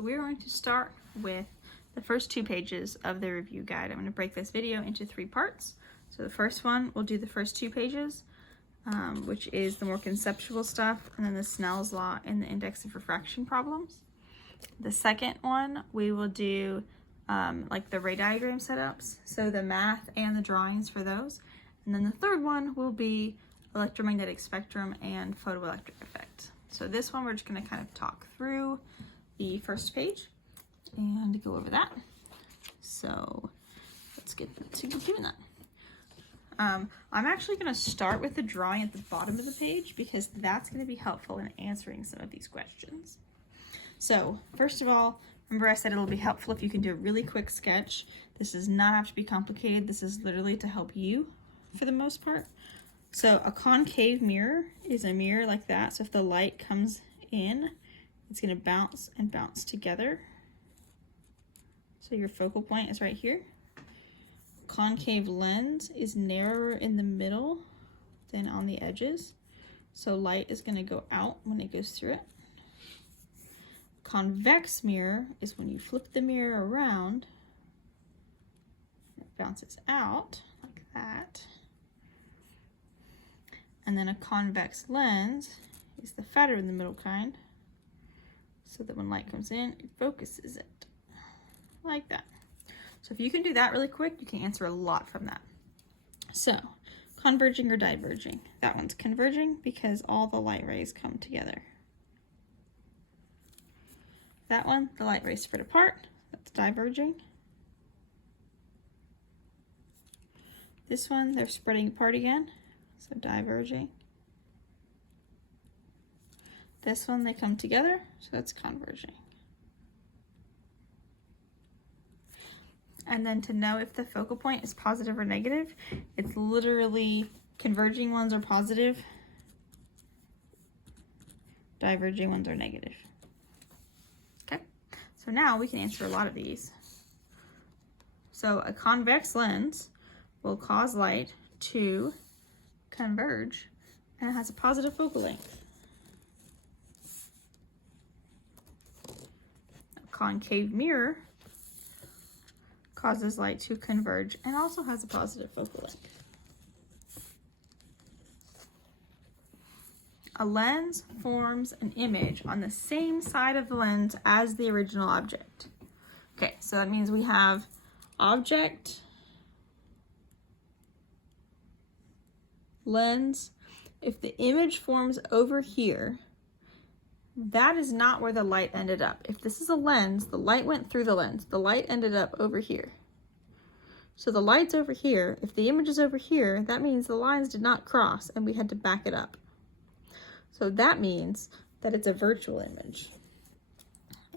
So we're going to start with the first 2 pages of the review guide. I'm going to break this video into 3 parts. So the first one, we'll do the first 2 pages, which is the more conceptual stuff, and then the Snell's law and the index of refraction problems. The second one, we will do like the ray diagram setups, so the math and the drawings for those. And then the third one will be electromagnetic spectrum and photoelectric effect. So this one, we're just going to kind of talk through the first page and go over that. So let's get to doing that. I'm actually going to start with the drawing at the bottom of the page because that's going to be helpful in answering some of these questions. So first of all, remember I said it'll be helpful if you can do a really quick sketch. This does not have to be complicated. This is literally to help you for the most part. So a concave mirror is a mirror like that. So if the light comes in, it's going to bounce and bounce together. So your focal point is right here. Concave lens is narrower in the middle than on the edges. So light is going to go out when it goes through it. Convex mirror is when you flip the mirror around, it bounces out like that. And then a convex lens is the fatter in the middle kind, so that when light comes in, it focuses it like that. So if you can do that really quick, you can answer a lot from that. So converging or diverging. That one's converging because all the light rays come together. That one, the light rays spread apart. That's diverging. This one, they're spreading apart again. So diverging. This one, they come together, so that's converging. And then to know if the focal point is positive or negative, it's literally converging ones are positive, diverging ones are negative. Okay, so now we can answer a lot of these. So a convex lens will cause light to converge, and it has a positive focal length. A concave mirror causes light to converge and also has a positive focal length. A lens forms an image on the same side of the lens as the original object. Okay, so that means we have object, lens. If the image forms over here, that is not where the light ended up. If this is a lens, the light went through the lens. The light ended up over here. So the light's over here. If the image is over here, that means the lines did not cross and we had to back it up. So that means that it's a virtual image.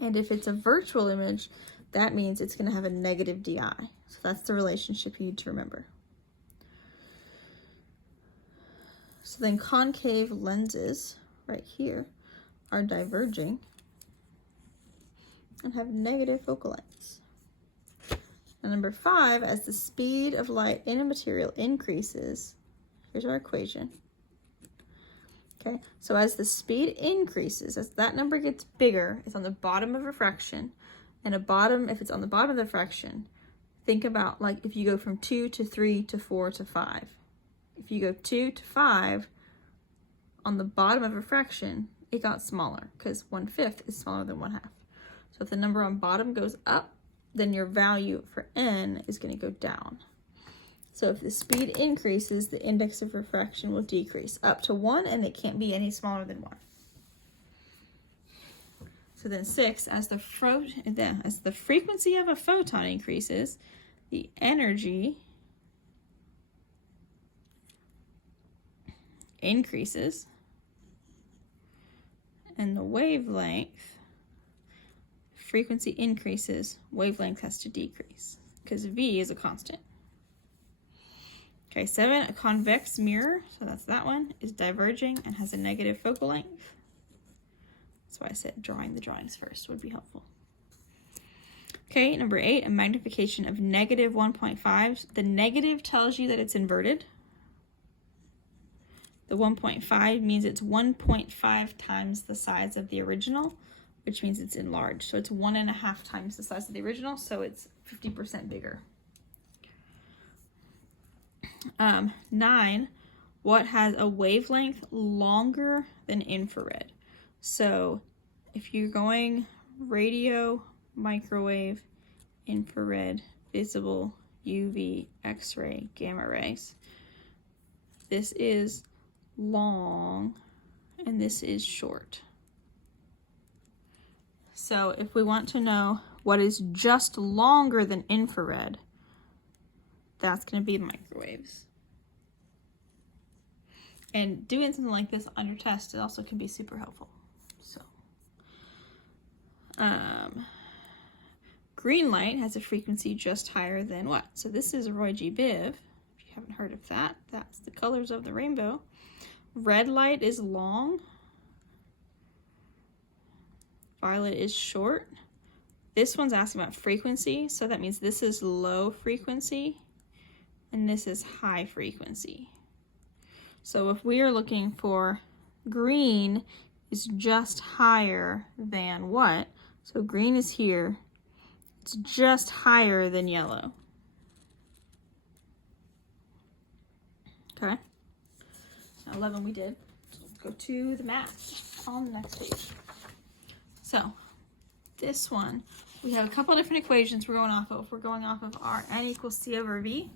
And if it's a virtual image, that means it's going to have a negative DI. So that's the relationship you need to remember. So then concave lenses right here are diverging and have negative focal lengths. And number 5, as the speed of light in a material increases, here's our equation. Okay, so as the speed increases, as that number gets bigger, it's on the bottom of refraction, and if it's on the bottom of the refraction, think about like if you go from 2 to 3 to 4 to 5. If you go 2 to 5, on the bottom of refraction, it got smaller because 1/5 is smaller than 1/2. So if the number on bottom goes up, then your value for n is going to go down. So if the speed increases, the index of refraction will decrease up to 1, and it can't be any smaller than 1. So then 6, as the frequency of a photon increases, the energy increases, and the wavelength, frequency increases, wavelength has to decrease because V is a constant. Okay, 7, a convex mirror, so that's that one, is diverging and has a negative focal length. That's why I said drawing the drawings first would be helpful. Okay, number 8, a magnification of negative 1.5. The negative tells you that it's inverted. The 1.5 means it's 1.5 times the size of the original. which means it's enlarged. So it's 1.5 times the size of the original, so it's 50% bigger. 9, what has a wavelength longer than infrared? So if you're going radio, microwave, infrared, visible, UV, X-ray, gamma rays, this is long and this is short. So if we want to know what is just longer than infrared, that's going to be microwaves. And doing something like this on your test, it also can be super helpful. So, green light has a frequency just higher than what? So this is Roy G. Biv. If you haven't heard of that, that's the colors of the rainbow. Red light is long. Violet is short. This one's asking about frequency, so that means this is low frequency and this is high frequency. So if we are looking for green is just higher than what? So green is here. It's just higher than yellow. Okay. Now 11 we did. So let's go to the math on the next page. So this one, we have a couple different equations we're going off of. We're going off of our N equals C over V,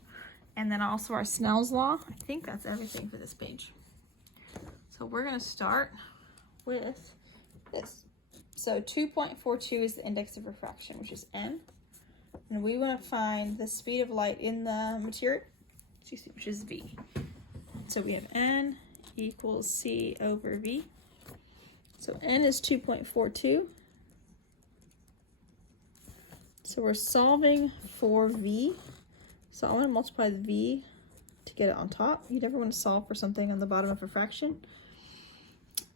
and then also our Snell's law. I think that's everything for this page. So we're going to start with this. So 2.42 is the index of refraction, which is N. And we want to find the speed of light in the material, which is V. So we have N equals C over V. So N is 2.42. So we're solving for V. So I want to multiply the V to get it on top. You never want to solve for something on the bottom of a fraction.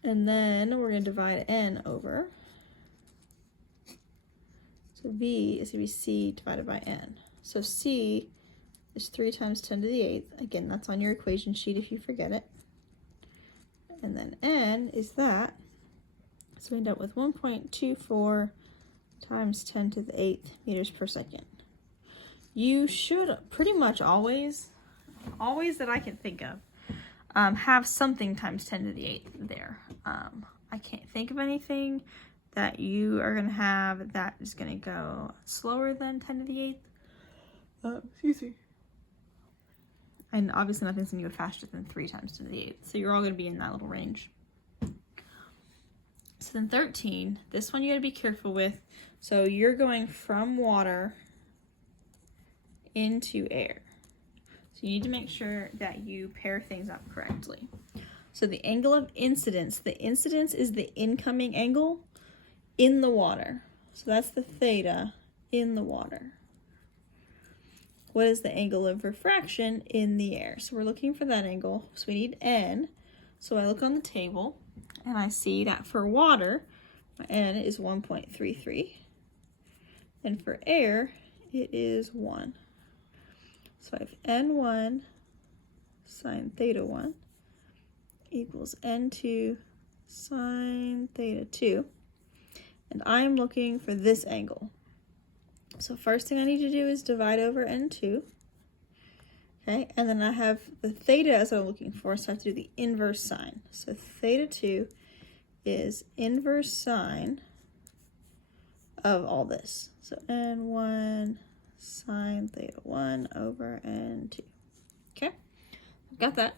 And then we're going to divide N over. So V is going to be C divided by N. So C is 3 times 10 to the 8th. Again, that's on your equation sheet if you forget it. And then N is that. So we end up with 1.24 times 10 to the 8th meters per second. You should pretty much always that I can think of, have something times 10 to the 8th there. I can't think of anything that you are going to have that is going to go slower than 10 to the 8th. Excuse me. And obviously nothing's going to go faster than 3 times 10 to the 8th. So you're all going to be in that little range. So then 13, this one you got to be careful with. So you're going from water into air. So you need to make sure that you pair things up correctly. So the angle of incidence, the incidence is the incoming angle in the water. So that's the theta in the water. What is the angle of refraction in the air? So we're looking for that angle. So we need N. So I look on the table and I see that for water, my N is 1.33. And for air, it is 1. So I have N1 sine theta 1 equals N2 sine theta 2. And I'm looking for this angle. So first thing I need to do is divide over N2. Okay, and then I have the theta as I'm looking for, so I have to do the inverse sine. So theta 2 is inverse sine of all this. So N1 sine theta 1 over N2. Okay, I've got that.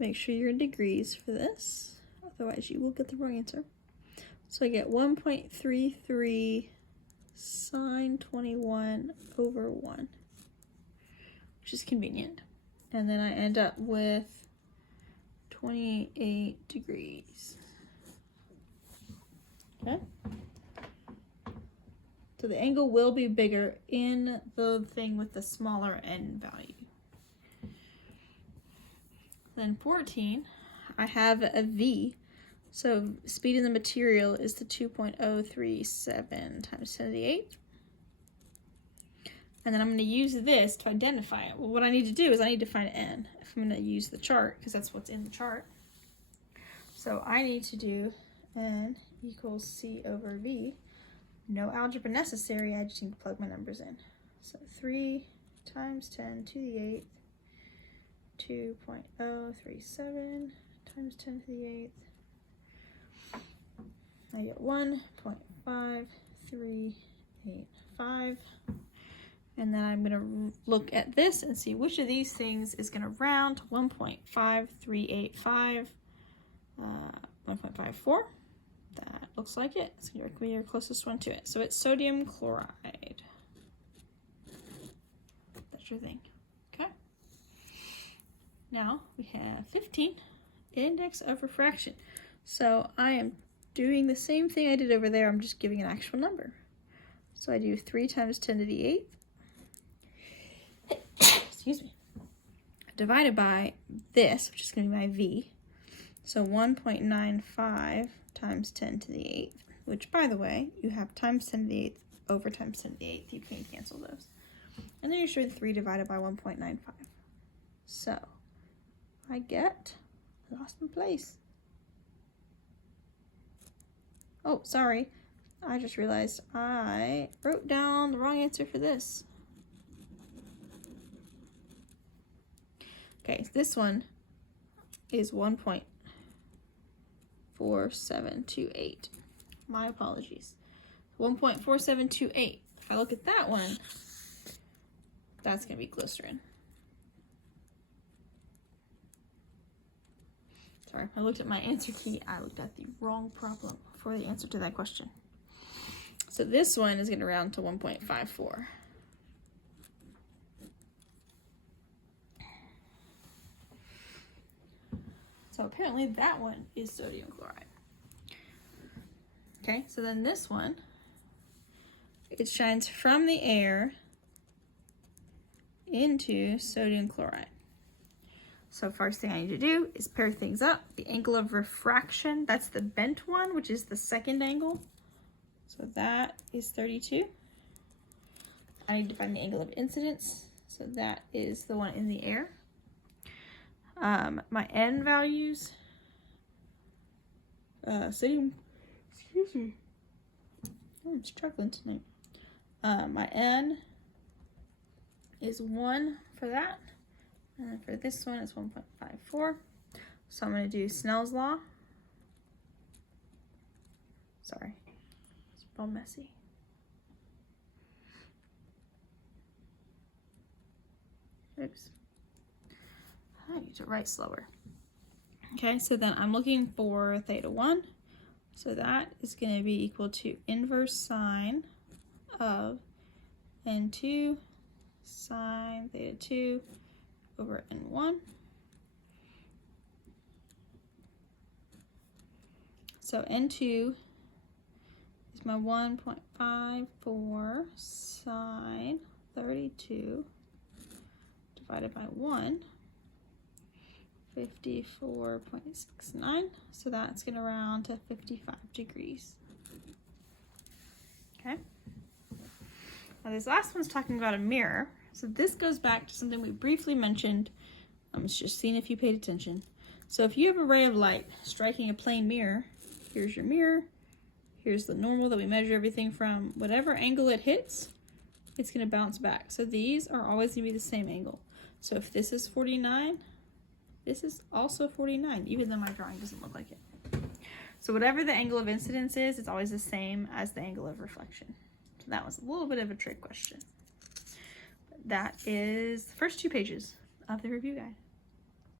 Make sure you're in degrees for this, otherwise you will get the wrong answer. So I get 1.33 sine 21 over 1, which is convenient. And then I end up with 28 degrees. Okay? So the angle will be bigger in the thing with the smaller n value. Then 14, I have a V. So speed in the material is the 2.037 times 10 to the 8th. And then I'm going to use this to identify it. Well, what I need to do is I need to find N if I'm going to use the chart, because that's what's in the chart. So I need to do N equals C over V. No algebra necessary, I just need to plug my numbers in. So 3 times 10 to the 8th, 2.037 times 10 to the 8th. I get 1.5385. And then I'm going to look at this and see which of these things is going to round to 1.5385, 1.54. That looks like it. It's going to be your closest one to it. So it's sodium chloride. That's your thing. Okay. Now we have 15, index of refraction. So I am doing the same thing I did over there. I'm just giving an actual number. So I do 3 times 10 to the 8th. Excuse me. Divided by this, which is going to be my V. So 1.95 times 10 to the 8th, which, by the way, you have times 10 to the 8th over times 10 to the 8th. You can cancel those. And then you're showing 3 divided by 1.95. So I get, I lost my place. Oh, sorry. I just realized I wrote down the wrong answer for this. Okay, so this one is 1.4728. My apologies. 1.4728. If I look at that one, that's going to be glycerin. Sorry, I looked at my answer key. I looked at the wrong problem for the answer to that question. So this one is going to round to 1.54. So apparently that one is sodium chloride. Okay, so then this one, it shines from the air into sodium chloride. So first thing I need to do is pair things up. The angle of refraction, that's the bent one, which is the second angle. So that is 32. I need to find the angle of incidence. So that is the one in the air. My N values, sodium, excuse me, I'm struggling tonight. My N is 1 for that, and then for this one it's 1.54. So I'm going to do Snell's law. Sorry, it's all messy. Oops. I need to write slower. Okay, so then I'm looking for theta 1. So that is going to be equal to inverse sine of N2 sine theta 2 over N1. So N2 is my 1.54 sine 32 divided by 1. 54.69, so that's going to round to 55 degrees. Okay. Now this last one's talking about a mirror. So this goes back to something we briefly mentioned. I'm just seeing if you paid attention. So if you have a ray of light striking a plane mirror, here's your mirror, here's the normal that we measure everything from. Whatever angle it hits, it's going to bounce back. So these are always going to be the same angle. So if this is 49, this is also 49, even though my drawing doesn't look like it. So whatever the angle of incidence is, it's always the same as the angle of reflection. So that was a little bit of a trick question. But that is the first 2 pages of the review guide.